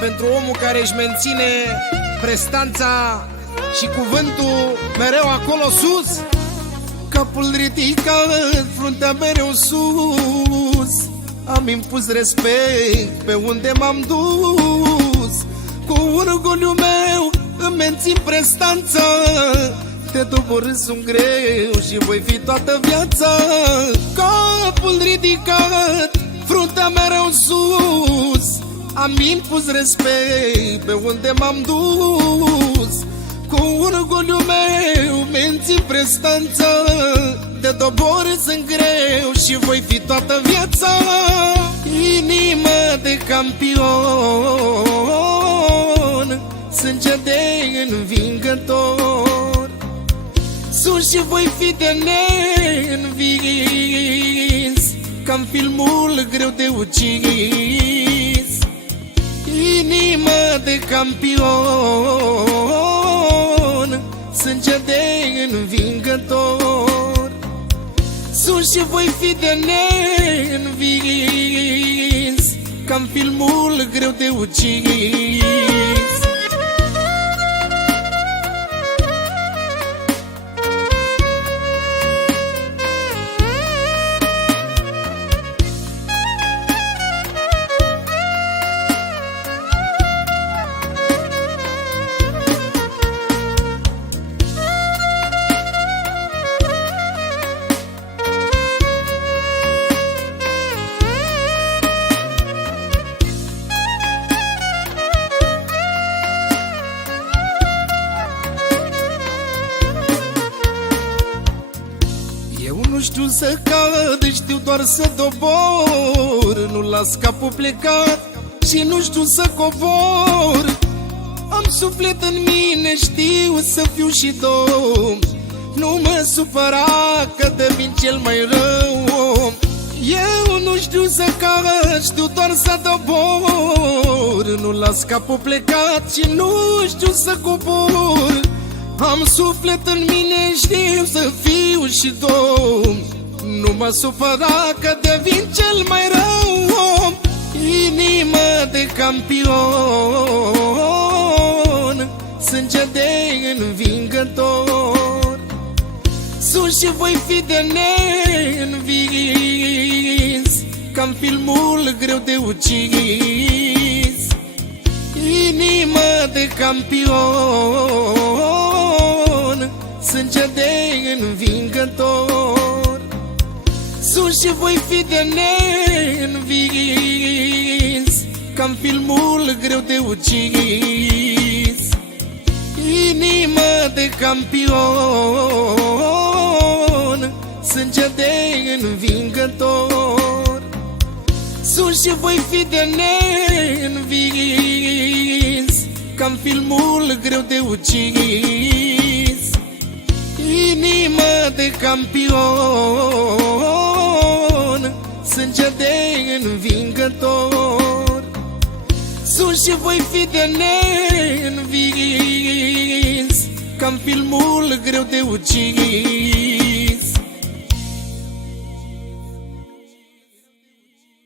pentru omul care își menține prestanța și cuvântul mereu acolo sus. Capul ridicat, fruntea mereu sus. Am impus respect pe unde m-am dus. Cu orgoliu meu îmi mențin prestanța. Te doborâs sunt greu și voi fi toată viața. Capul ridicat, fruntea mereu sus. Am impus respect pe unde m-am dus. Cu orgoliu meu mențin prestanța. Te doborâs sunt greu și voi fi toată viața. Inimă de campion, sânge de învingător. Sus și voi fi de neînvins, ca-n filmul greu de ucis. Inimă de campion, sânge de învingător. Sus și voi fi de neînvins, ca-n filmul greu de ucis. Nu știu să cad, știu doar să dobor. Nu las capul plecat și nu știu să cobor. Am suflet în mine, știu să fiu și domn. Nu mă supăra că devin cel mai rău. Eu nu știu să cad, știu doar să dobor. Nu las capul plecat și nu știu să cobor. Am suflet în mine, știu să fiu și domn. Nu mă supăra că devin cel mai rău om. Inimă de campion, sânge de învingător. Sus și voi fi de neînvins, ca-n filmul greu de ucis. Inimă de campion, sânge de învingător. Sus și voi fi de neînvins, ca-n filmul greu de ucis. Inimă de campion, sânge de învingător. Sus și voi fi de neînvins, ca-n filmul greu de ucis. Inimă de campion, sânge de învingător. Sus și voi fi de neînvins, ca-n filmul greu de ucis.